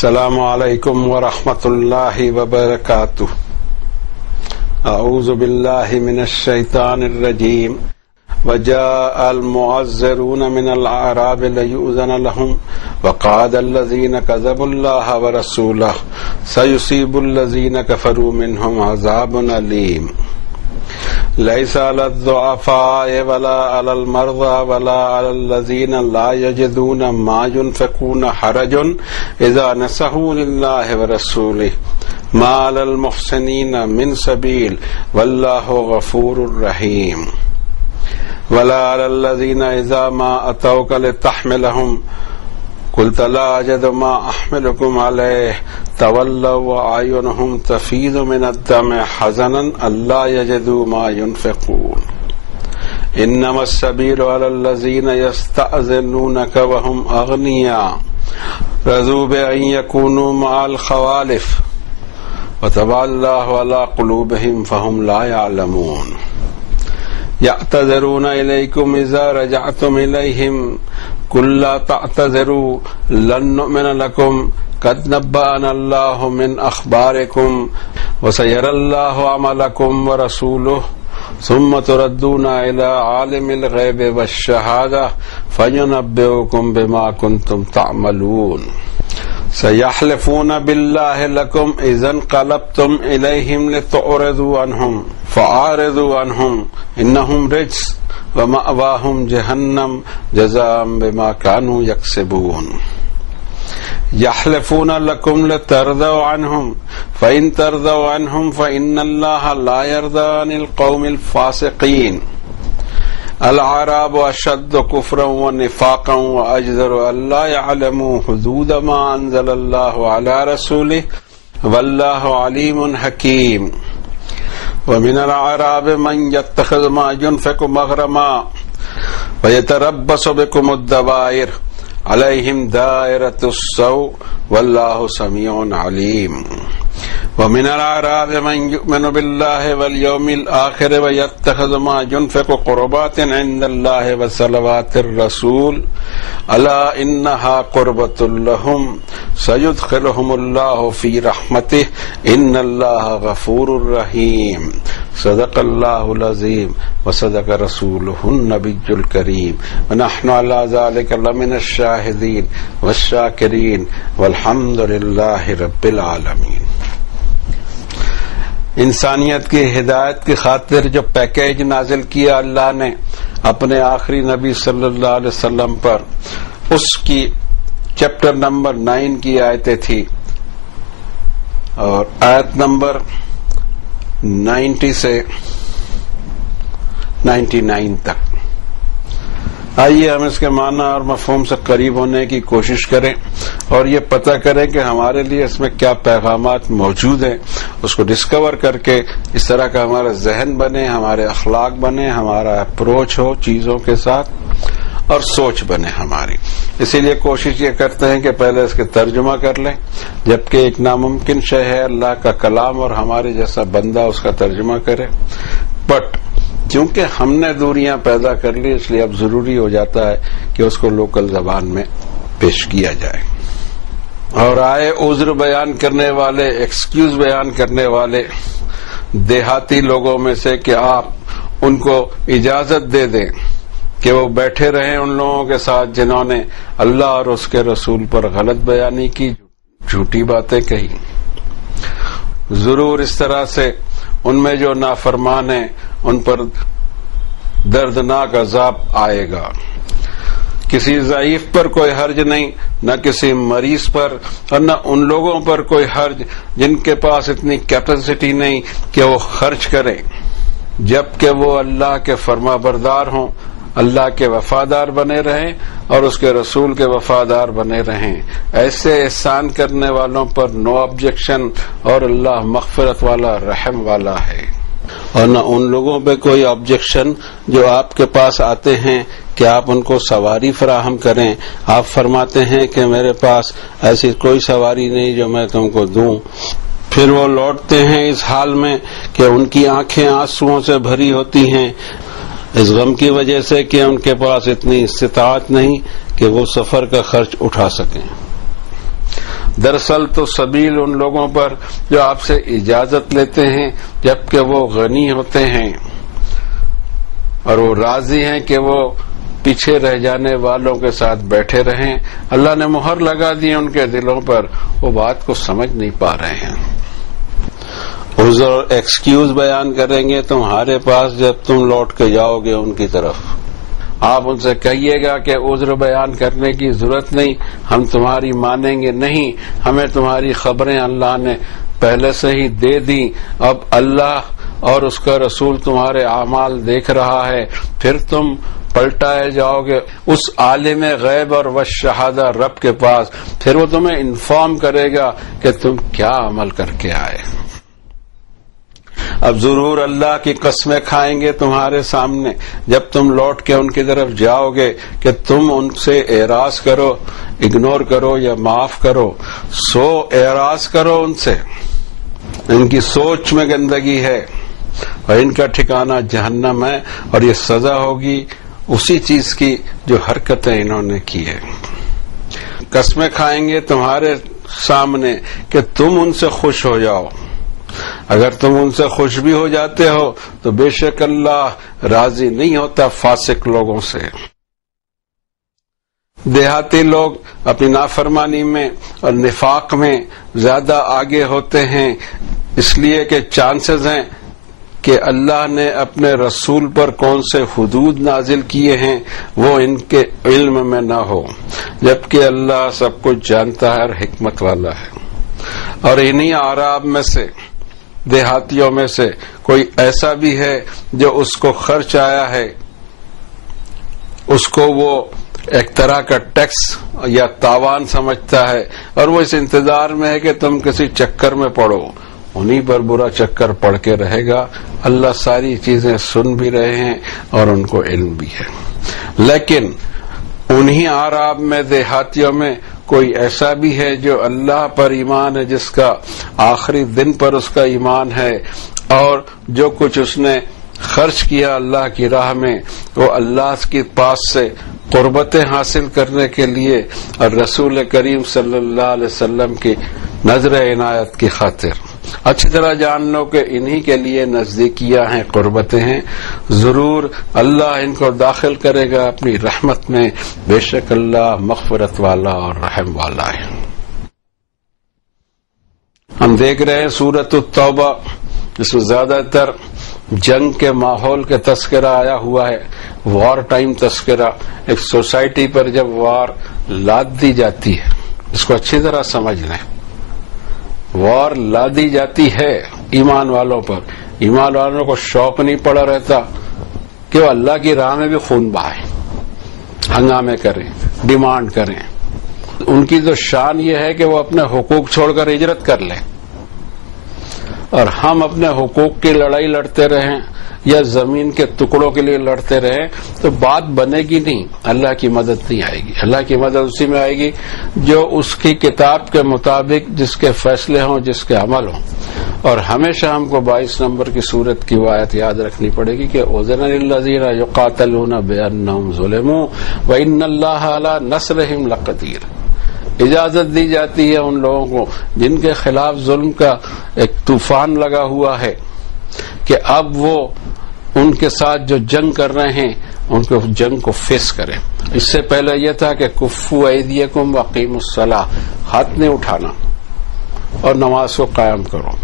السلام علیکم ورحمۃ اللہ وبرکاتہ۔ اعوذ باللہ من الشیطان الرجیم۔ وجاء المعذرون من الاعراب ليؤذن لهم وقال الذين كذبوا الله ورسوله سيصيب الذين كفروا منهم عذاب أليم ليس على الضعفاء ولا على المرضى ولا على الذين لا يجدون ما ينفقون حرج إذا نصحوا لله ورسوله ما على المحسنين من سبيل والله غفور رحيم ولا على الذين إذا ما أتوك لتحملهم قلت لا أجد ما أحملكم عليه تولوا وأعينهم تفيض من الدمع حزنا ألا يجدوا ما ينفقون إنما السبيل على الذين يستأذنونك وهم أغنياء رضوا بأن يكونوا مع الخوالف وطبع الله على قلوبهم فهم لا يعلمون يعتذرون إليكم إذا رجعتم إليهم قل لا تعتذروا لن نؤمن لكم قد نبأنا الله من أخباركم وسيرى الله عملكم ورسوله ثم تردون إلى عالم الغيب والشهادة فينبئكم بما كنتم تعملون سيحلفون بالله لكم إذا انقلبتم إليهم لتعرضوا عنهم فأعرضوا عنهم إنهم رجس ومأواهم جهنم جزاء بما كانوا يكسبون يحلفون لكم لترضوا عنهم فإن ترضوا عنهم فإن الله لا يرضى عن القوم الفاسقين الأعراب أشد كفرا ونفاقا وأجدر ألا يعلموا حدود ما أنزل الله على رسوله والله عليم حكيم ومن الأعراب من يتخذ ما ينفق مغرما ويتربص بكم الدوائر عليهم دائرة السوء والله سميع عليم ومن الأعراب من يؤمن بالله واليوم الآخر ويتخذ ما ينفق قربات عند الله وصلوات الرسول ألا إنها قربة لهم سيدخلهم الله في رحمته إن الله غفور رحيم صدق الله العظيم وصدق رسوله النبي الكريم ونحن على ذلك لمن الشاهدين والشاكرين والحمد لله رب العالمين۔ انسانیت کی ہدایت کی خاطر جو پیکیج نازل کیا اللہ نے اپنے آخری نبی صلی اللہ علیہ وسلم پر، اس کی چیپٹر نمبر 9 کی آیتیں تھی اور آیت نمبر 90 سے 99 تک۔ آئیے ہم اس کے معنی اور مفہوم سے قریب ہونے کی کوشش کریں اور یہ پتہ کریں کہ ہمارے لیے اس میں کیا پیغامات موجود ہیں، اس کو ڈسکور کر کے اس طرح کا ہمارا ذہن بنے، ہمارے اخلاق بنے، ہمارا اپروچ ہو چیزوں کے ساتھ اور سوچ بنے ہماری۔ اسی لیے کوشش یہ کرتے ہیں کہ پہلے اس کے ترجمہ کر لیں، جبکہ ایک ناممکن شے ہے اللہ کا کلام اور ہمارے جیسا بندہ اس کا ترجمہ کرے، بٹ چونکہ ہم نے دوریاں پیدا کر لی اس لیے اب ضروری ہو جاتا ہے کہ اس کو لوکل زبان میں پیش کیا جائے۔ اور آئے عذر بیان کرنے والے، ایکسکیوز بیان کرنے والے دیہاتی لوگوں میں سے کہ آپ ان کو اجازت دے دیں کہ وہ بیٹھے رہیں ان لوگوں کے ساتھ جنہوں نے اللہ اور اس کے رسول پر غلط بیانی کی، جھوٹی باتیں کہی۔ ضرور اس طرح سے ان میں جو نافرمان ہیں ان پر دردناک عذاب آئے گا۔ کسی ضعیف پر کوئی حرج نہیں، نہ کسی مریض پر، اور نہ ان لوگوں پر کوئی حرج جن کے پاس اتنی کیپیسٹی نہیں کہ وہ خرچ کریں، جبکہ وہ اللہ کے فرما بردار ہوں، اللہ کے وفادار بنے رہیں اور اس کے رسول کے وفادار بنے رہیں۔ ایسے احسان کرنے والوں پر نو آبجیکشن، اور اللہ مغفرت والا، رحم والا ہے۔ اور نہ ان لوگوں پہ کوئی آبجیکشن جو آپ کے پاس آتے ہیں کہ آپ ان کو سواری فراہم کریں۔ آپ فرماتے ہیں کہ میرے پاس ایسی کوئی سواری نہیں جو میں تم کو دوں، پھر وہ لوٹتے ہیں اس حال میں کہ ان کی آنکھیں آنسوؤں سے بھری ہوتی ہیں، اس غم کی وجہ سے کہ ان کے پاس اتنی استطاعت نہیں کہ وہ سفر کا خرچ اٹھا سکیں۔ دراصل تو سبیل ان لوگوں پر جو آپ سے اجازت لیتے ہیں جبکہ وہ غنی ہوتے ہیں اور وہ راضی ہیں کہ وہ پیچھے رہ جانے والوں کے ساتھ بیٹھے رہیں. اللہ نے مہر لگا دی ان کے دلوں پر، وہ بات کو سمجھ نہیں پا رہے ہیں. عذر اور ایکسکیوز بیان کریں گے تمہارے پاس جب تم لوٹ کے جاؤ گے ان کی طرف. آپ ان سے کہیے گا کہ عذر بیان کرنے کی ضرورت نہیں، ہم تمہاری مانیں گے نہیں، ہمیں تمہاری خبریں اللہ نے پہلے سے ہی دے دی، اب اللہ اور اس کا رسول تمہارے اعمال دیکھ رہا ہے، پھر تم پلٹائے جاؤ گے اس عالم غیب اور والشہادہ رب کے پاس، پھر وہ تمہیں انفارم کرے گا کہ تم کیا عمل کر کے آئے. اب ضرور اللہ کی قسمیں کھائیں گے تمہارے سامنے جب تم لوٹ کے ان کی طرف جاؤ گے کہ تم ان سے اعراض کرو، اگنور کرو یا معاف کرو. سو اعراض کرو ان سے، ان کی سوچ میں گندگی ہے اور ان کا ٹھکانہ جہنم ہے، اور یہ سزا ہوگی اسی چیز کی جو حرکتیں انہوں نے کی ہے. قسمیں کھائیں گے تمہارے سامنے کہ تم ان سے خوش ہو جاؤ. اگر تم ان سے خوش بھی ہو جاتے ہو تو بے شک اللہ راضی نہیں ہوتا فاسق لوگوں سے. دیہاتی لوگ اپنی نافرمانی میں اور نفاق میں زیادہ آگے ہوتے ہیں، اس لیے کہ چانسز ہیں کہ اللہ نے اپنے رسول پر کون سے حدود نازل کیے ہیں وہ ان کے علم میں نہ ہو، جبکہ اللہ سب کچھ جانتا ہے اور حکمت والا ہے. اور انہی اعراب میں سے، دیہاتیوں میں سے کوئی ایسا بھی ہے جو اس کو خرچ آیا ہے، اس کو وہ ایک طرح کا ٹیکس یا تاوان سمجھتا ہے، اور وہ اس انتظار میں ہے کہ تم کسی چکر میں پڑو، انہی پر برا چکر پڑ کے رہے گا. اللہ ساری چیزیں سن بھی رہے ہیں اور ان کو علم بھی ہے. لیکن انہی اعراب میں، دیہاتیوں میں کوئی ایسا بھی ہے جو اللہ پر ایمان ہے، جس کا آخری دن پر اس کا ایمان ہے، اور جو کچھ اس نے خرچ کیا اللہ کی راہ میں وہ اللہ کے پاس سے قربتیں حاصل کرنے کے لیے اور رسول کریم صلی اللہ علیہ وسلم کی نظر عنایت کی خاطر. اچھی طرح جان لو کہ انہی کے لیے نزدیکیاں ہیں، قربتیں ہیں. ضرور اللہ ان کو داخل کرے گا اپنی رحمت میں، بے شک اللہ مغفرت والا اور رحم والا ہے. ہم دیکھ رہے ہیں سورۃ التوبہ، جس میں زیادہ تر جنگ کے ماحول کے تذکرہ آیا ہوا ہے، وار ٹائم تذکرہ. ایک سوسائٹی پر جب وار لاد دی جاتی ہے، اس کو اچھی طرح سمجھ لیں، وار لادی جاتی ہے ایمان والوں پر، ایمان والوں کو شوق نہیں پڑا رہتا کہ وہ اللہ کی راہ میں بھی خون بہائیں، ہنگامے کریں، ڈیمانڈ کریں. ان کی تو شان یہ ہے کہ وہ اپنے حقوق چھوڑ کر ہجرت کر لیں، اور ہم اپنے حقوق کی لڑائی لڑتے رہیں یا زمین کے ٹکڑوں کے لیے لڑتے رہیں تو بات بنے گی نہیں، اللہ کی مدد نہیں آئے گی. اللہ کی مدد اسی میں آئے گی جو اس کی کتاب کے مطابق جس کے فیصلے ہوں، جس کے عمل ہوں. اور ہمیشہ ہم کو 22 نمبر کی سورت کی آیت یاد رکھنی پڑے گی کہ اذن للذین یقاتلون بانہم ظلموا وان اللہ علی نصرہم لقدیر. اجازت دی جاتی ہے ان لوگوں کو جن کے خلاف ظلم کا ایک طوفان لگا ہوا ہے کہ اب وہ ان کے ساتھ جو جنگ کر رہے ہیں ان کو جنگ کو فیس کریں. اس سے پہلے یہ تھا کہ کفوا ایدیکم واقیموا الصلاۃ، ہاتھ نہیں اٹھانا اور نماز کو قائم کرو.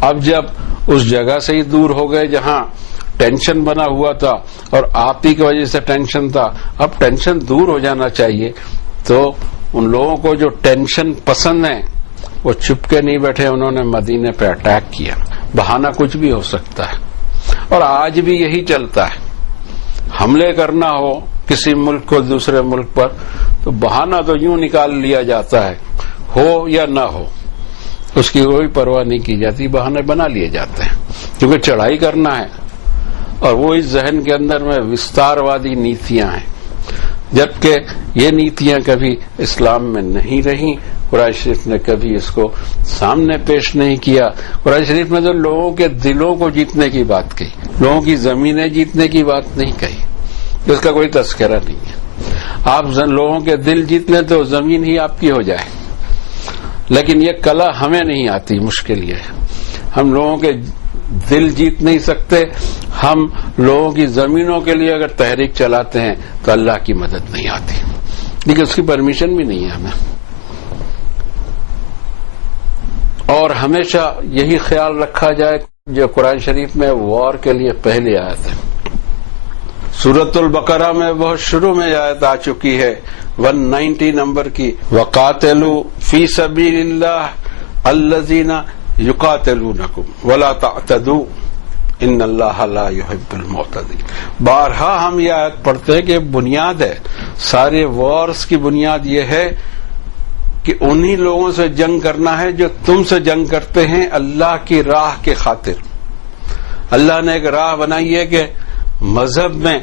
اب جب اس جگہ سے ہی دور ہو گئے جہاں ٹینشن بنا ہوا تھا اور آپ ہی کی وجہ سے ٹینشن تھا، اب ٹینشن دور ہو جانا چاہیے. تو ان لوگوں کو جو ٹینشن پسند ہے وہ چپ کے نہیں بیٹھے، انہوں نے مدینے پہ اٹیک کیا. بہانہ کچھ بھی ہو سکتا ہے، اور آج بھی یہی چلتا ہے. حملے کرنا ہو کسی ملک کو دوسرے ملک پر تو بہانہ تو یوں نکال لیا جاتا ہے، ہو یا نہ ہو اس کی کوئی پرواہ نہیں کی جاتی، بہانے بنا لیے جاتے ہیں کیونکہ چڑھائی کرنا ہے. اور وہ اس ذہن کے اندر میں وستار وادی نیتیاں ہیں، جبکہ یہ نیتیاں کبھی اسلام میں نہیں رہیں. قرآن شریف نے کبھی اس کو سامنے پیش نہیں کیا. قرآن شریف میں تو لوگوں کے دلوں کو جیتنے کی بات کہی، لوگوں کی زمینیں جیتنے کی بات نہیں کہی، اس کا کوئی تذکرہ نہیں ہے. آپ لوگوں کے دل جیت لیں تو زمین ہی آپ کی ہو جائے. لیکن یہ کلا ہمیں نہیں آتی، مشکل یہ ہے ہم لوگوں کے دل جیت نہیں سکتے. ہم لوگوں کی زمینوں کے لیے اگر تحریک چلاتے ہیں تو اللہ کی مدد نہیں آتی، لیکن اس کی پرمیشن بھی نہیں ہے ہمیں. اور ہمیشہ یہی خیال رکھا جائے جو قرآن شریف میں وار کے لیے پہلی آیت ہے. سورۃ البقرہ میں بہت شروع میں آیت آ چکی ہے 190 نمبر کی، وَقَاتِلُوا فِي سَبِيلِ اللَّهِ الَّذِينَ يُقَاتِلُونَكُمْ وَلَا تَعْتَدُوا إِنَّ اللَّهَ لَا يُحِبُّ الْمُعْتَدِينَ. بارہا ہم یہ آیت پڑھتے ہیں کہ بنیاد ہے، سارے وارز کی بنیاد یہ ہے کہ انہی لوگوں سے جنگ کرنا ہے جو تم سے جنگ کرتے ہیں اللہ کی راہ کے خاطر. اللہ نے ایک راہ بنائی ہے کہ مذہب میں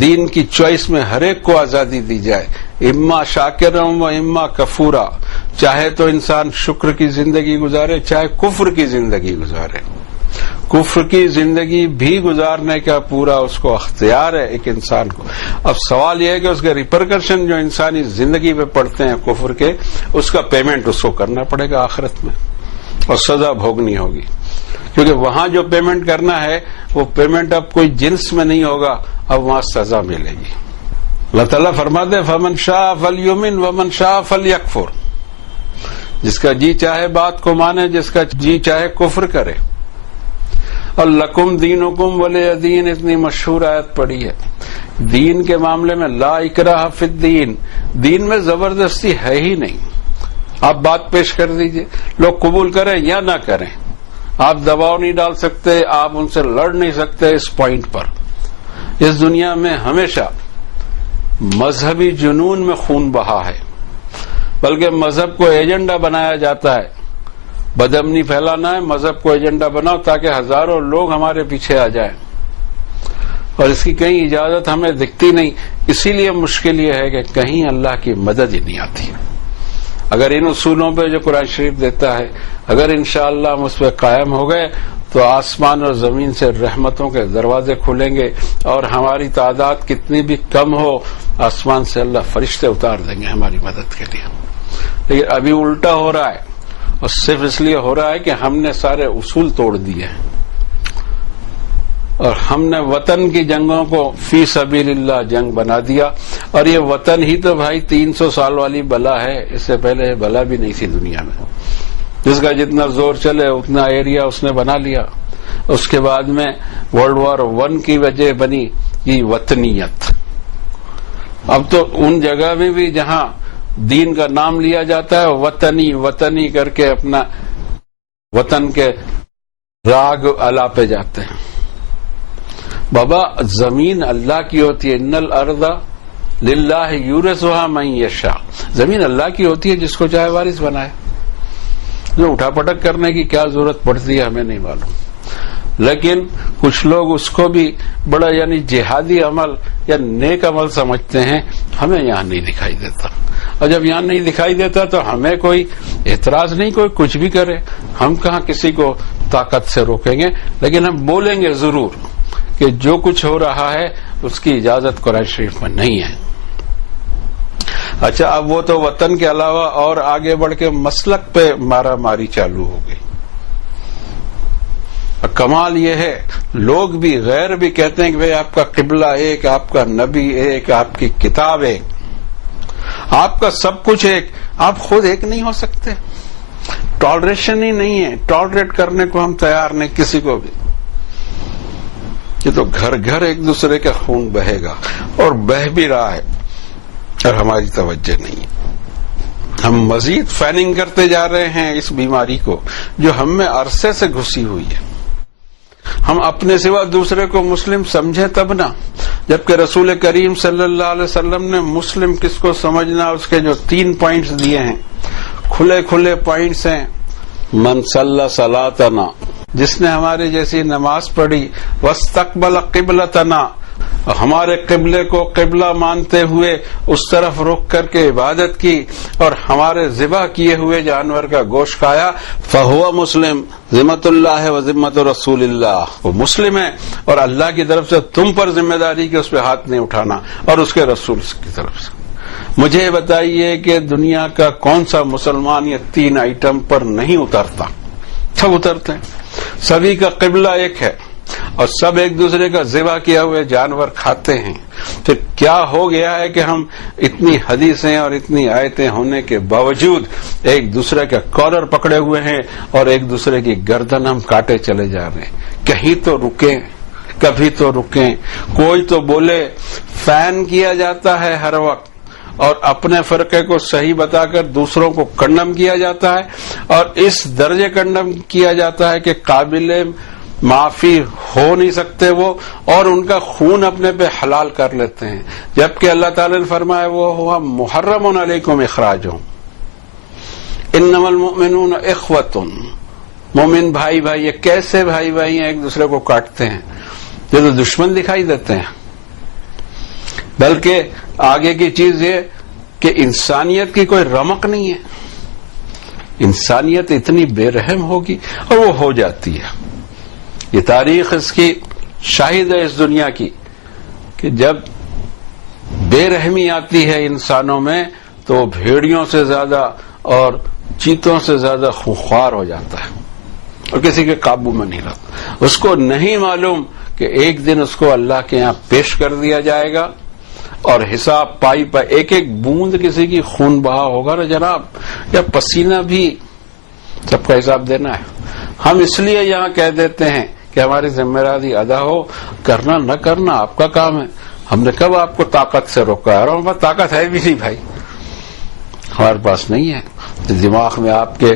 دین کی چوائس میں ہر ایک کو آزادی دی جائے، اما شاکرم و اما کفورا. چاہے تو انسان شکر کی زندگی گزارے، چاہے کفر کی زندگی گزارے. کفر کی زندگی بھی گزارنے کا پورا اس کو اختیار ہے ایک انسان کو. اب سوال یہ ہے کہ اس کے ریپرکشن جو انسانی زندگی پہ پڑتے ہیں کفر کے، اس کا پیمنٹ اس کو کرنا پڑے گا آخرت میں، اور سزا بھوگنی ہوگی. کیونکہ وہاں جو پیمنٹ کرنا ہے وہ پیمنٹ اب کوئی جنس میں نہیں ہوگا، اب وہاں سزا ملے گی. اللہ تعالیٰ فرماتے ہیں فَمَنْ شَاءَ فَلْيُؤْمِنْ وَمَنْ شَاءَ فَلْيَكْفُرْ. جس کا جی چاہے بات کو مانے، جس کا جی چاہے کفر کرے. اور لکم دینکم ولی دین اتنی مشہور آیت پڑی ہے. دین کے معاملے میں لا اکراہ فی الدین، دین میں زبردستی ہے ہی نہیں. آپ بات پیش کر دیجئے، لوگ قبول کریں یا نہ کریں، آپ دباؤ نہیں ڈال سکتے، آپ ان سے لڑ نہیں سکتے اس پوائنٹ پر. اس دنیا میں ہمیشہ مذہبی جنون میں خون بہا ہے، بلکہ مذہب کو ایجنڈا بنایا جاتا ہے. بدامنی پھیلانا ہے، مذہب کو ایجنڈا بناؤ تاکہ ہزاروں لوگ ہمارے پیچھے آ جائیں، اور اس کی کہیں اجازت ہمیں دکھتی نہیں. اسی لیے مشکل یہ ہے کہ کہیں اللہ کی مدد ہی نہیں آتی. اگر ان اصولوں پہ جو قرآن شریف دیتا ہے، اگر انشاءاللہ ہم اس پہ قائم ہو گئے تو آسمان اور زمین سے رحمتوں کے دروازے کھلیں گے، اور ہماری تعداد کتنی بھی کم ہو، آسمان سے اللہ فرشتے اتار دیں گے ہماری مدد کے لیے. لیکن ابھی الٹا ہو رہا ہے، اور صرف اس لیے ہو رہا ہے کہ ہم نے سارے اصول توڑ دیے ہیں، اور ہم نے وطن کی جنگوں کو فی سبیل اللہ جنگ بنا دیا. اور یہ وطن ہی تو بھائی 300 سال والی بلا ہے، اس سے پہلے بلا بھی نہیں تھی دنیا میں. جس کا جتنا زور چلے اتنا ایریا اس نے بنا لیا. اس کے بعد میں ورلڈ وار 1 کی وجہ بنی یہ وطنیت. اب تو ان جگہ میں بھی جہاں دین کا نام لیا جاتا ہے وطنی وطنی کر کے اپنا وطن کے راگ الاپے جاتے ہیں. بابا زمین اللہ کی ہوتی ہے، ان الارض للہ یورثها من یشاء. زمین اللہ کی ہوتی ہے، جس کو چاہے وارث بنائے. جو اٹھا پٹک کرنے کی کیا ضرورت پڑتی ہے ہمیں نہیں معلوم. لیکن کچھ لوگ اس کو بھی بڑا یعنی جہادی عمل یا نیک عمل سمجھتے ہیں. ہمیں یہاں نہیں دکھائی دیتا، اور جب یہاں نہیں دکھائی دیتا تو ہمیں کوئی اعتراض نہیں، کوئی کچھ بھی کرے، ہم کہاں کسی کو طاقت سے روکیں گے. لیکن ہم بولیں گے ضرور کہ جو کچھ ہو رہا ہے اس کی اجازت قرآن شریف میں نہیں ہے. اچھا، اب وہ تو وطن کے علاوہ اور آگے بڑھ کے مسلک پہ مارا ماری چالو ہو گئی. کمال یہ ہے لوگ بھی غیر بھی کہتے ہیں کہ بھئی آپ کا قبلہ ایک، آپ کا نبی ایک، آپ کی کتاب ایک، آپ کا سب کچھ ایک، آپ خود ایک نہیں ہو سکتے. ٹالریشن ہی نہیں ہے، ٹالریٹ کرنے کو ہم تیار نہیں کسی کو بھی. یہ تو گھر گھر ایک دوسرے کا خون بہے گا، اور بہہ بھی رہا ہے، اور ہماری توجہ نہیں ہے. ہم مزید فیننگ کرتے جا رہے ہیں اس بیماری کو جو ہم میں عرصے سے گھسی ہوئی ہے. ہم اپنے سوا دوسرے کو مسلم سمجھیں تب نہ، جبکہ رسول کریم صلی اللہ علیہ وسلم نے مسلم کس کو سمجھنا اس کے جو 3 پوائنٹس دیے ہیں، کھلے کھلے پوائنٹس ہیں. من صلی صلاتنا، جس نے ہمارے جیسی نماز پڑھی، واستقبل قبلتنا، ہمارے قبلے کو قبلہ مانتے ہوئے اس طرف رخ کر کے عبادت کی، اور ہمارے ذبح کیے ہوئے جانور کا گوشت کھایا، فہو مسلم ذمۃ اللہ و ذمۃ رسول اللہ. وہ مسلم ہے، اور اللہ کی طرف سے تم پر ذمہ داری کہ اس پہ ہاتھ نہیں اٹھانا، اور اس کے رسول کی طرف سے. مجھے بتائیے کہ دنیا کا کون سا مسلمان یہ 3 آئٹم پر نہیں اترتا؟ سب اترتے ہیں، سبھی کا قبلہ ایک ہے اور سب ایک دوسرے کا ذبح کیا ہوئے جانور کھاتے ہیں۔ پھر کیا ہو گیا ہے کہ ہم اتنی حدیثیں اور اتنی آیتیں ہونے کے باوجود ایک دوسرے کا کالر پکڑے ہوئے ہیں اور ایک دوسرے کی گردن ہم کاٹے چلے جا رہے ہیں؟ کہیں تو رکیں، کبھی تو رکیں، کوئی تو بولے۔ فین کیا جاتا ہے ہر وقت اور اپنے فرقے کو صحیح بتا کر دوسروں کو کنڈم کیا جاتا ہے، اور اس درجے کنڈم کیا جاتا ہے کہ قابل معافی ہو نہیں سکتے وہ، اور ان کا خون اپنے پہ حلال کر لیتے ہیں، جبکہ اللہ تعالی نے فرمایا وہ ہوا محرم علیکم اخراجہم، انما المؤمنون اخوۃ، مومن بھائی بھائی۔ یہ کیسے بھائی بھائی ہیں ایک دوسرے کو کاٹتے ہیں؟ یہ تو دشمن دکھائی دیتے ہیں۔ بلکہ آگے کی چیز یہ کہ انسانیت کی کوئی رمق نہیں ہے، انسانیت اتنی بے رحم ہوگی اور وہ ہو جاتی ہے۔ یہ تاریخ اس کی شاہد ہے اس دنیا کی کہ جب بے رحمی آتی ہے انسانوں میں تو بھیڑیوں سے زیادہ اور چیتوں سے زیادہ خونخوار ہو جاتا ہے اور کسی کے قابو میں نہیں رہتا۔ اس کو نہیں معلوم کہ ایک دن اس کو اللہ کے یہاں پیش کر دیا جائے گا اور حساب پائی پر ایک ایک بوند کسی کی خون بہا ہوگا نا جناب، یا پسینہ بھی سب کا حساب دینا ہے۔ ہم اس لیے یہاں کہہ دیتے ہیں کہ ہماری ذمہ داری ادا ہو، کرنا نہ کرنا آپ کا کام ہے۔ ہم نے کب آپ کو طاقت سے روکا ہے؟ اور ہمارے پاس طاقت ہے بھی نہیں بھائی، ہمارے پاس نہیں ہے۔ دماغ میں آپ کے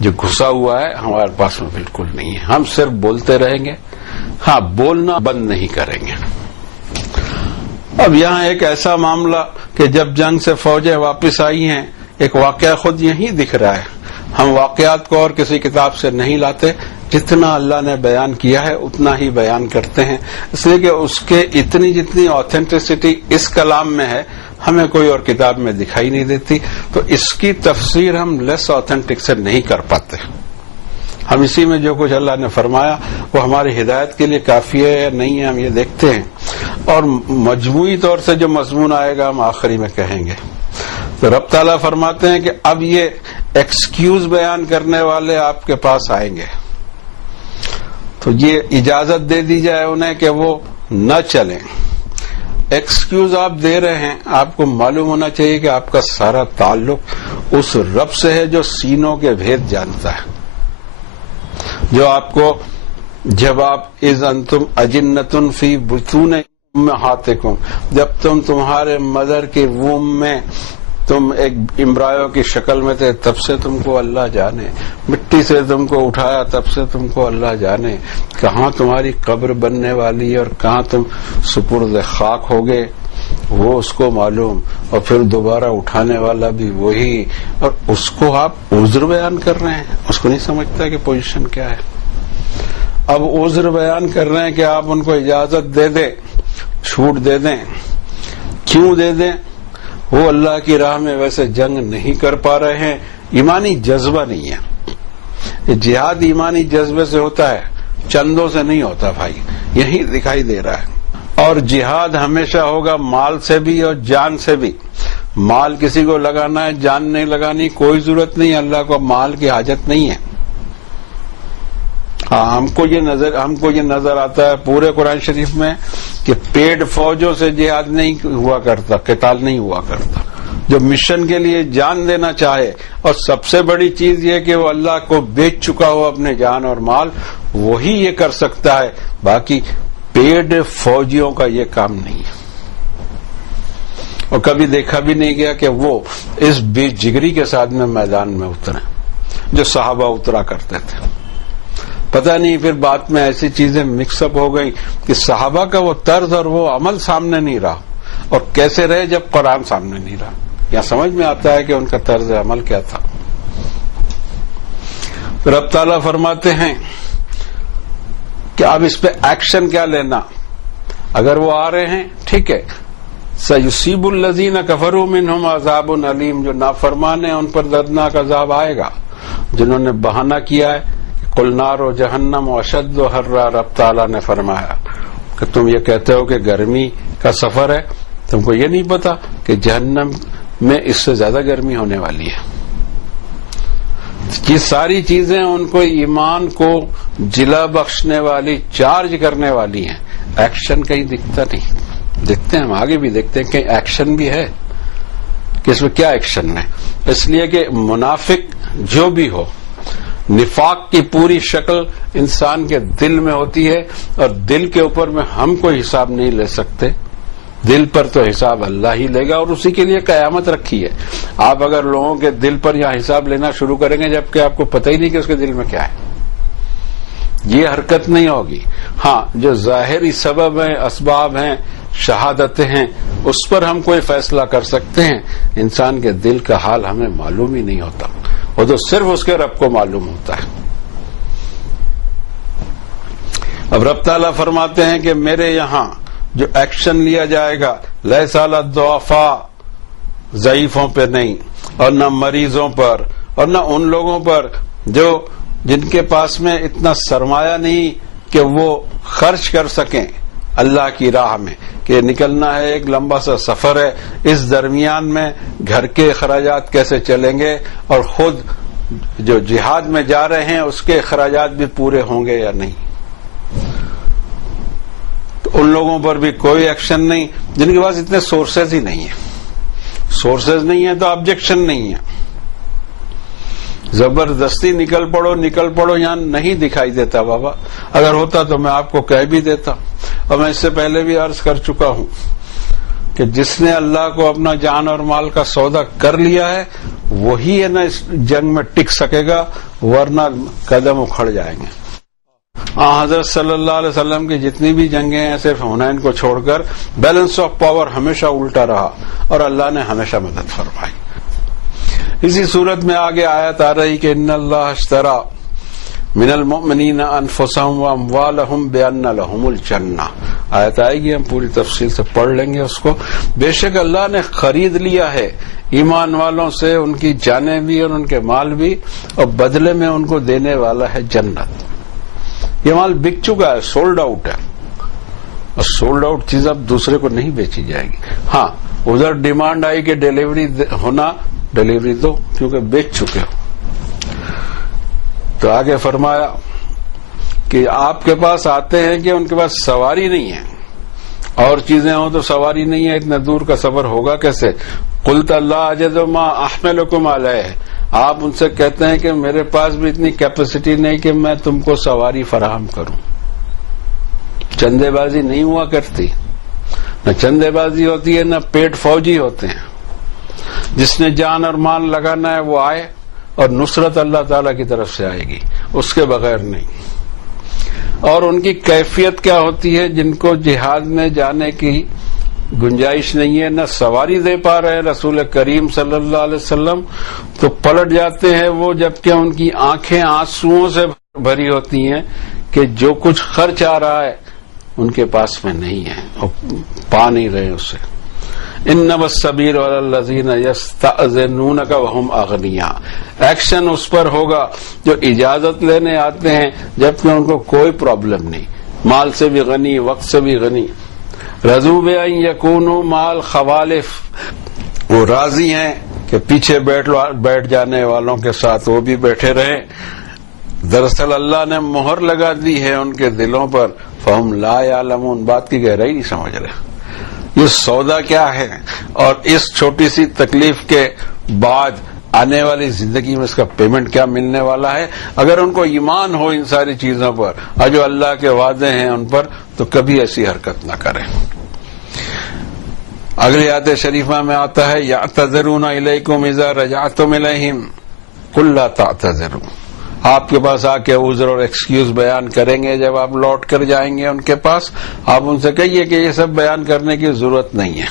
جو گھسا ہوا ہے ہمارے پاس میں بالکل نہیں ہے۔ ہم صرف بولتے رہیں گے، ہاں بولنا بند نہیں کریں گے۔ اب یہاں ایک ایسا معاملہ کہ جب جنگ سے فوجیں واپس آئی ہیں، ایک واقعہ خود یہی دکھ رہا ہے۔ ہم واقعات کو اور کسی کتاب سے نہیں لاتے، جتنا اللہ نے بیان کیا ہے اتنا ہی بیان کرتے ہیں، اس لیے کہ اس کے اتنی جتنی آتھینٹسٹی اس کلام میں ہے ہمیں کوئی اور کتاب میں دکھائی نہیں دیتی، تو اس کی تفسیر ہم لیس آتھینٹک سے نہیں کر پاتے۔ ہم اسی میں جو کچھ اللہ نے فرمایا وہ ہماری ہدایت کے لیے کافی ہے یا نہیں ہے ہم یہ دیکھتے ہیں، اور مجموعی طور سے جو مضمون آئے گا ہم آخری میں کہیں گے۔ تو رب تعالیٰ فرماتے ہیں کہ اب یہ ایکسکیوز بیان کرنے والے آپ کے پاس آئیں گے، تو یہ اجازت دے دی جائے انہیں کہ وہ نہ چلیں۔ ایکسکیوز آپ دے رہے ہیں، آپ کو معلوم ہونا چاہیے کہ آپ کا سارا تعلق اس رب سے ہے جو سینوں کے بھید جانتا ہے، جو آپ کو جب آپ اذ انتم اجنۃ فی بطون امہاتکم، جب تم تمہارے مدر کے ووم میں تم ایک امبرایو کی شکل میں تھے تب سے تم کو اللہ جانے، مٹی سے تم کو اٹھایا تب سے تم کو اللہ جانے، کہاں تمہاری قبر بننے والی ہے اور کہاں تم سپرد خاک ہوگے وہ اس کو معلوم، اور پھر دوبارہ اٹھانے والا بھی وہی، اور اس کو آپ عذر بیان کر رہے ہیں، اس کو نہیں سمجھتا کہ پوزیشن کیا ہے۔ اب عذر بیان کر رہے ہیں کہ آپ ان کو اجازت دے دیں، چھوٹ دے دیں۔ کیوں دے دیں؟ وہ اللہ کی راہ میں ویسے جنگ نہیں کر پا رہے ہیں، ایمانی جذبہ نہیں ہے۔ یہ جہاد ایمانی جذبے سے ہوتا ہے، چندوں سے نہیں ہوتا بھائی، یہی دکھائی دے رہا ہے۔ اور جہاد ہمیشہ ہوگا مال سے بھی اور جان سے بھی۔ مال کسی کو لگانا ہے، جان نہیں لگانی، کوئی ضرورت نہیں، اللہ کو مال کی حاجت نہیں ہے۔ ہم کو یہ نظر آتا ہے پورے قرآن شریف میں کہ پیڈ فوجوں سے جہاد نہیں ہوا کرتا، قتال نہیں ہوا کرتا۔ جو مشن کے لیے جان دینا چاہے، اور سب سے بڑی چیز یہ کہ وہ اللہ کو بیچ چکا ہو اپنے جان اور مال، وہی یہ کر سکتا ہے، باقی پیڈ فوجیوں کا یہ کام نہیں ہے۔ اور کبھی دیکھا بھی نہیں گیا کہ وہ اس بے جگری کے ساتھ میں میدان میں اترے جو صحابہ اترا کرتے تھے۔ پتہ نہیں پھر بعد میں ایسی چیزیں مکس اپ ہو گئی کہ صحابہ کا وہ طرز اور وہ عمل سامنے نہیں رہا، اور کیسے رہے جب قرآن سامنے نہیں رہا۔ یہاں سمجھ میں آتا ہے کہ ان کا طرز عمل کیا تھا۔ رب تعالیٰ فرماتے ہیں کہ اب اس پہ ایکشن کیا لینا۔ اگر وہ آ رہے ہیں ٹھیک ہے، سَيُصِيبُ الَّذِينَ كَفَرُوا مِنْهُمْ عَذَابٌ أَلِيمٌ، جو نافرمان ہیں ان پر دردناک عذاب آئے گا۔ جنہوں نے بہانہ کیا ہے قُلْ نَارُ جَهَنَّمُ أَشَدُّ حَرًّا، رب تعالیٰ نے فرمایا کہ تم یہ کہتے ہو کہ گرمی کا سفر ہے، تم کو یہ نہیں پتا کہ جہنم میں اس سے زیادہ گرمی ہونے والی ہے. یہ ساری چیزیں ان کو ایمان کو جلا بخشنے والی، چارج کرنے والی ہیں. ایکشن کہیں دکھتا نہیں. دیکھتے ہیں ہم آگے بھی دیکھتے ہیں کہیں ایکشن بھی ہے کہ اس میں کیا ایکشن ہے. اس لیے کہ منافق جو بھی ہو، نفاق کی پوری شکل انسان کے دل میں ہوتی ہے، اور دل کے اوپر میں ہم کوئی حساب نہیں لے سکتے. دل پر تو حساب اللہ ہی لے گا، اور اسی کے لیے قیامت رکھی ہے. آپ اگر لوگوں کے دل پر یہاں حساب لینا شروع کریں گے جبکہ آپ کو پتہ ہی نہیں کہ اس کے دل میں کیا ہے، یہ حرکت نہیں ہوگی. ہاں، جو ظاہری سبب ہیں، اسباب ہیں، شہادتیں ہیں، اس پر ہم کوئی فیصلہ کر سکتے ہیں. انسان کے دل کا حال ہمیں معلوم ہی نہیں ہوتا، وہ تو صرف اس کے رب کو معلوم ہوتا ہے. اب رب تعالیٰ فرماتے ہیں کہ میرے یہاں جو ایکشن لیا جائے گا، لیس علی الضعفاء، ضعیفوں پہ نہیں، اور نہ مریضوں پر، اور نہ ان لوگوں پر جن کے پاس میں اتنا سرمایہ نہیں کہ وہ خرچ کر سکیں اللہ کی راہ میں، کہ نکلنا ہے، ایک لمبا سا سفر ہے، اس درمیان میں گھر کے اخراجات کیسے چلیں گے، اور خود جو جہاد میں جا رہے ہیں اس کے اخراجات بھی پورے ہوں گے یا نہیں. تو ان لوگوں پر بھی کوئی ایکشن نہیں جن کے پاس اتنے سورسز ہی نہیں ہیں. سورسز نہیں ہیں تو آبجیکشن نہیں ہے. زبردستی نکل پڑو یہاں نہیں دکھائی دیتا بابا. اگر ہوتا تو میں آپ کو کہہ بھی دیتا. اور میں اس سے پہلے بھی عرض کر چکا ہوں کہ جس نے اللہ کو اپنا جان اور مال کا سودا کر لیا ہے وہی ہے نا اس جنگ میں ٹک سکے گا، ورنہ قدم اکھڑ جائیں گے. حضرت صلی اللہ علیہ وسلم کی جتنی بھی جنگیں ہیں صرف حنین کو چھوڑ کر بیلنس آف پاور ہمیشہ الٹا رہا، اور اللہ نے ہمیشہ مدد فرمائی. اسی صورت میں آگے آیت آ رہی کہ ان اللہ اشترى من المؤمنین انفسهم واموالهم بان لهم الجنہ. آیت آئے گی، ہم پوری تفصیل سے پڑھ لیں گے اس کو. بے شک اللہ نے خرید لیا ہے ایمان والوں سے ان کی جانیں بھی اور ان کے مال بھی، اور بدلے میں ان کو دینے والا ہے جنت. یہ مال بک چکا ہے، سولڈ آؤٹ ہے، اور سولڈ آؤٹ چیز اب دوسرے کو نہیں بیچی جائے گی. ہاں، ادھر ڈیمانڈ آئی کہ ڈیلیوری دو کیونکہ بیچ چکے ہو. تو آگے فرمایا کہ آپ کے پاس آتے ہیں کہ ان کے پاس سواری نہیں ہے، اور چیزیں ہوں تو سواری نہیں ہے، اتنا دور کا سفر ہوگا کیسے. قلت اللہ اجد ما احملکم علیہ، آپ ان سے کہتے ہیں کہ میرے پاس بھی اتنی کیپیسٹی نہیں کہ میں تم کو سواری فراہم کروں. چندے بازی نہیں ہوا کرتی، نہ چندے بازی ہوتی ہے، نہ پیٹ فوجی ہوتے ہیں. جس نے جان اور مال لگانا ہے وہ آئے، اور نصرت اللہ تعالی کی طرف سے آئے گی، اس کے بغیر نہیں. اور ان کی کیفیت کیا ہوتی ہے؟ جن کو جہاد میں جانے کی گنجائش نہیں ہے، نہ سواری دے پا رہے رسول کریم صلی اللہ علیہ وسلم، تو پلٹ جاتے ہیں وہ جبکہ ان کی آنکھیں آنسوؤں سے بھری ہوتی ہیں کہ جو کچھ خرچ آ رہا ہے ان کے پاس میں نہیں ہے اور پا نہیں رہے اسے. انما السبیل علی الذین یستأذنونک وہم اغنیاء. ایکشن اس پر ہوگا جو اجازت لینے آتے ہیں جبکہ ان کو کوئی پرابلم نہیں، مال سے بھی غنی، وقت سے بھی غنی. رضوا بان یکونوا مع الخوالف، وہ راضی ہیں کہ پیچھے بیٹھ جانے والوں کے ساتھ وہ بھی بیٹھے رہیں. دراصل اللہ نے مہر لگا دی ہے ان کے دلوں پر، فہم لا یعلمون. بات کی گہرائی نہیں سمجھ رہے. یہ سودا کیا ہے، اور اس چھوٹی سی تکلیف کے بعد آنے والی زندگی میں اس کا پیمنٹ کیا ملنے والا ہے. اگر ان کو ایمان ہو ان ساری چیزوں پر اور جو اللہ کے وعدے ہیں ان پر، تو کبھی ایسی حرکت نہ کریں. اگلی آیت شریفہ میں آتا ہے یعتذرون الیکم اذا رجعتم الیہم قل لا تعتذروا. آپ کے پاس آ کے عذر اور ایکسکیوز بیان کریں گے جب آپ لوٹ کر جائیں گے ان کے پاس. آپ ان سے کہیے کہ یہ سب بیان کرنے کی ضرورت نہیں ہے،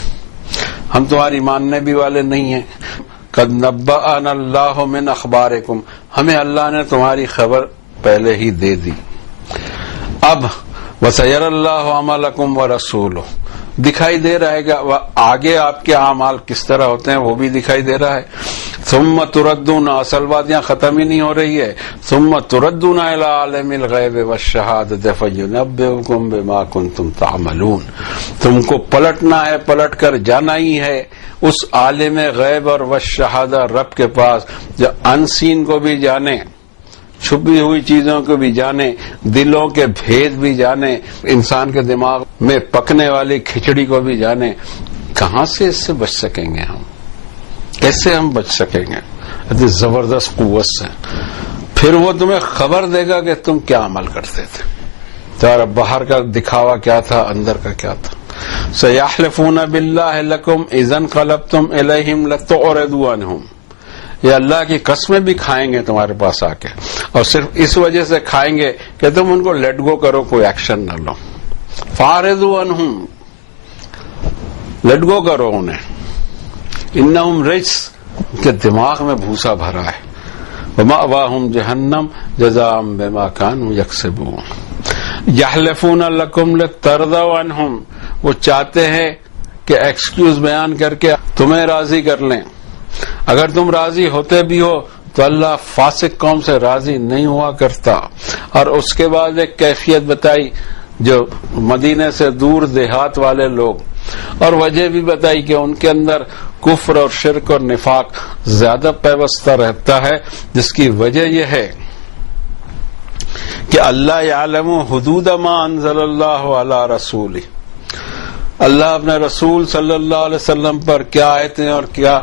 ہم تمہاری ماننے بھی والے نہیں ہیں. قد نبأنا اللہ من اخبارکم، ہمیں اللہ نے تمہاری خبر پہلے ہی دے دی. اب وسیر اللہ عملکم ورسولہ، دکھائی دے رہا ہے کہ آگے آپ کے اعمال کس طرح ہوتے ہیں وہ بھی دکھائی دے رہا ہے. ثم تردون، اصل بات یہاں ختم ہی نہیں ہو رہی ہے، ثم تردون الی عالم الغیب والشہادۃ فینبئکم بما کنتم تعملون، تم کو پلٹنا ہے، پلٹ کر جانا ہی ہے اس عالم غیب اور والشہادہ رب کے پاس جو انسین کو بھی جانے، چھپی ہوئی چیزوں کو بھی جانے، دلوں کے بھید بھی جانے، انسان کے دماغ میں پکنے والی کھچڑی کو بھی جانے۔ کہاں سے اس سے بچ سکیں گے ہم؟ کیسے ہم بچ سکیں گے؟ اتنی زبردست قوت سے۔ پھر وہ تمہیں خبر دے گا کہ تم کیا عمل کرتے تھے، تمہارا باہر کا دکھاوا کیا تھا، اندر کا کیا تھا۔ سَيَحْلِفُونَ بِاللَّهِ لَكُمْ إِذَا انقَلَبْتُمْ إِلَيْهِمْ لَتُعْرِضُوا عَنْهُمْ، یہ اللہ کی قسمیں بھی کھائیں گے تمہارے پاس آ کے، اور صرف اس وجہ سے کھائیں گے کہ تم ان کو لیٹ گو کرو، کوئی ایکشن نہ لو۔ فَأَعْرِضُوا عَنْهُمْ، لیٹ گو کرو انہیں۔ انہم رجس، ان کے دماغ میں بھوسا بھرا ہے۔ ومأواہم جہنم جزاء بما كانوا یکسبون۔ یحلفون لکم لترضوا عنہم، وہ چاہتے ہیں کہ ایکسکیوز بیان کر کے تمہیں راضی کر لیں۔ اگر تم راضی ہوتے بھی ہو تو اللہ فاسق قوم سے راضی نہیں ہوا کرتا۔ اور اس کے بعد ایک کیفیت بتائی جو مدینے سے دور دیہات والے لوگ، اور وجہ بھی بتائی کہ ان کے اندر کفر اور شرک اور نفاق زیادہ پیوستہ رہتا ہے، جس کی وجہ یہ ہے کہ اللہ یعلم حدود ما انزل اللہ علی رسولہ، اللہ اپنے رسول صلی اللہ علیہ وسلم پر کیا آیتیں اور کیا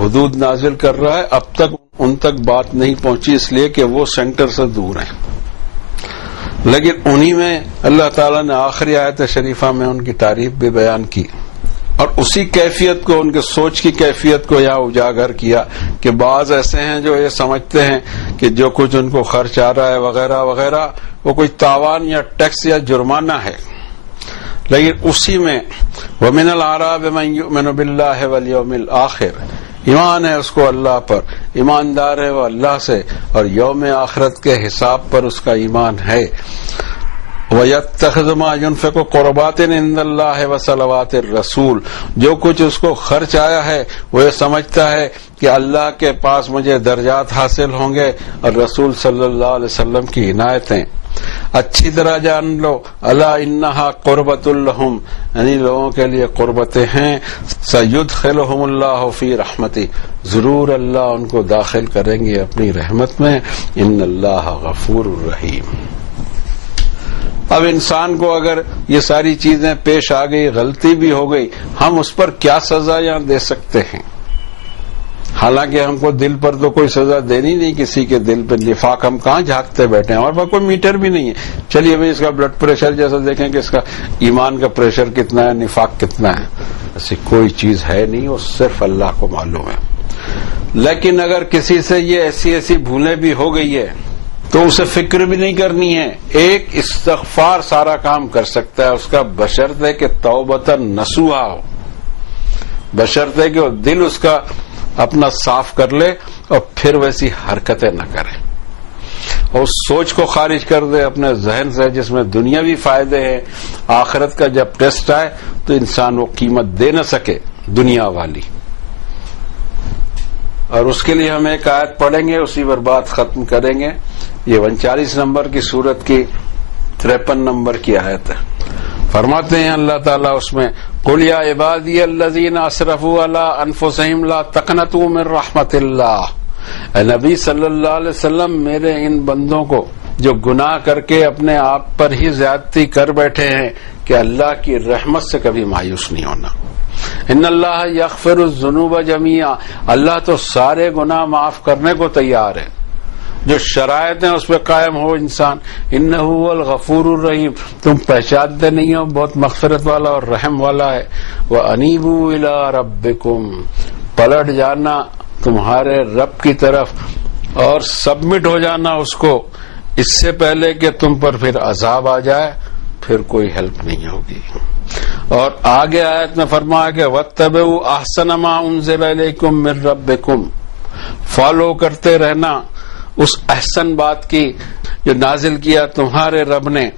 حدود نازل کر رہا ہے، اب تک ان تک بات نہیں پہنچی، اس لیے کہ وہ سینٹر سے دور ہیں۔ لیکن انہی میں اللہ تعالیٰ نے آخری آیت شریفہ میں ان کی تعریف بھی بیان کی، اور اسی کیفیت کو، ان کے سوچ کی کیفیت کو یہاں اجاگر کیا کہ بعض ایسے ہیں جو یہ سمجھتے ہیں کہ جو کچھ ان کو خرچ آ رہا ہے وغیرہ وغیرہ وہ کوئی تاوان یا ٹیکس یا جرمانہ ہے، لیکن اسی میں وَمِنَ الْأَعْرَابِ مَن يُؤْمِنُ بِاللَّهِ وَالْيَوْمِ الْآخِرِ، ایمان ہے اس کو اللہ پر، ایماندار ہے وہ اللہ سے اور یوم آخرت کے حساب پر اس کا ایمان ہے۔ وَيَتَّخِذُ مَا يُنْفِقُ قُرْبَاتٍ عِندَ اللَّهِ وَصَلَوَاتِ الرَّسُولِ، جو کچھ اس کو خرچ آیا ہے وہ یہ سمجھتا ہے کہ اللہ کے پاس مجھے درجات حاصل ہوں گے اور رسول صلی اللہ علیہ وسلم کی عنایتیں۔ اچھی طرح جان لو الا انہا قربۃ لہم، یعنی لوگوں کے لیے قربتیں ہیں، سیدخلہم اللہ فی رحمتہ، ضرور اللہ ان کو داخل کریں گے اپنی رحمت میں، ان اللہ غفور الرحیم۔ اب انسان کو اگر یہ ساری چیزیں پیش آ گئی، غلطی بھی ہو گئی، ہم اس پر کیا سزا یہاں دے سکتے ہیں؟ حالانکہ ہم کو دل پر تو کوئی سزا دینی نہیں، کسی کے دل پر نفاق ہم کہاں جھانکتے بیٹھے ہیں، ہمارے پاس کوئی میٹر بھی نہیں ہے۔ چلیے بھائی اس کا بلڈ پریشر جیسا دیکھیں کہ اس کا ایمان کا پریشر کتنا ہے، نفاق کتنا ہے، ایسی کوئی چیز ہے نہیں، وہ صرف اللہ کو معلوم ہے۔ لیکن اگر کسی سے یہ ایسی بھولیں بھی ہو گئی ہے تو اسے فکر بھی نہیں کرنی ہے، ایک استغفار سارا کام کر سکتا ہے اس کا، بشرطے کہ توبۃ نصوحا ہو، بشرطے کہ وہ دل اس کا اپنا صاف کر لے اور پھر ویسی حرکتیں نہ کرے، اور اس سوچ کو خارج کر دے اپنے ذہن سے جس میں دنیاوی فائدے ہیں، آخرت کا جب ٹیسٹ آئے تو انسان وہ قیمت دے نہ سکے دنیا والی۔ اور اس کے لیے ہم ایک آیت پڑھیں گے، اسی پر بات ختم کریں گے۔ یہ 39 نمبر کی سورت کی 53 نمبر کی آیت ہے۔ فرماتے ہیں اللہ تعالیٰ اس میں، قُلْ يَا عِبَادِيَ الَّذِينَ أَسْرَفُوا عَلَىٰ أَنفُسِهِمْ لَا تَقْنَطُوا مِن رَحْمَةِ اللَّهِ، اے نبی صلی اللہ علیہ وسلم میرے ان بندوں کو جو گناہ کر کے اپنے آپ پر ہی زیادتی کر بیٹھے ہیں کہ اللہ کی رحمت سے کبھی مایوس نہیں ہونا۔ ان اللہ یغفر الذنوب جميعا، اللہ تو سارے گناہ معاف کرنے کو تیار ہے، جو شرائط ہیں اس پہ قائم ہو انسان۔ انہ هو الغفور الرحیم، تم پہچانتے نہیں ہو بہت مغفرت والا اور رحم والا ہے۔ وانیبوا الی ربکم، پلٹ جانا تمہارے رب کی طرف اور سبمٹ ہو جانا اس کو، اس سے پہلے کہ تم پر پھر عذاب آ جائے، پھر کوئی ہیلپ نہیں ہوگی۔ اور آگے آیت میں فرمایا کہ واتبعوا احسن ما انزل الیکم من ربکم، فالو کرتے رہنا اس احسن بات کی جو نازل کیا تمہارے رب نے،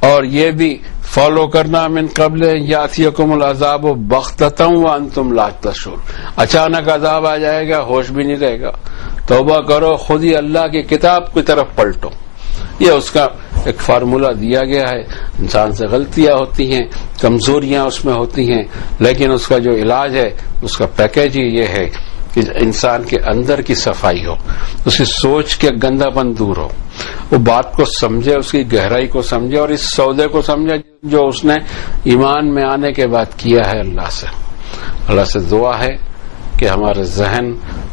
اور یہ بھی فالو کرنا من قبل یاتیکم العذاب بغتۃ وانتم لا تشعرون، اچانک عذاب آ جائے گا، ہوش بھی نہیں رہے گا. توبہ کرو، خود ہی اللہ کی کتاب کی طرف پلٹو. یہ اس کا ایک فارمولہ دیا گیا ہے. انسان سے غلطیاں ہوتی ہیں، کمزوریاں اس میں ہوتی ہیں، لیکن اس کا جو علاج ہے، اس کا پیکیج ہی یہ ہے کہ انسان کے اندر کی صفائی ہو، اس کی سوچ کے گندا پن دور ہو، وہ بات کو سمجھے، اس کی گہرائی کو سمجھے، اور اس سودے کو سمجھے جو اس نے ایمان میں آنے کے بعد کیا ہے اللہ سے. اللہ سے دعا ہے کہ ہمارے ذہن،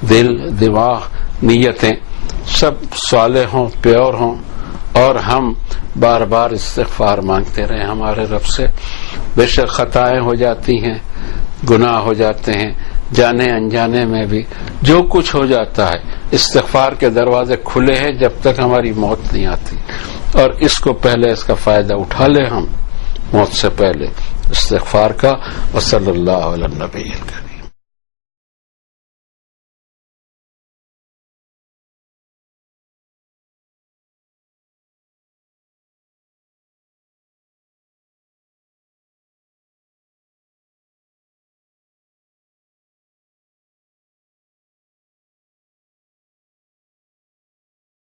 دل، دماغ، نیتیں سب صالح ہوں، پیور ہوں، اور ہم بار بار استغفار مانگتے رہیں ہمارے رب سے. بے شک خطائیں ہو جاتی ہیں، گناہ ہو جاتے ہیں، جانے انجانے میں بھی جو کچھ ہو جاتا ہے. استغفار کے دروازے کھلے ہیں جب تک ہماری موت نہیں آتی، اور اس کو پہلے اس کا فائدہ اٹھا لیں ہم موت سے پہلے استغفار کا. وصلی اللہ علی النبی الکریم.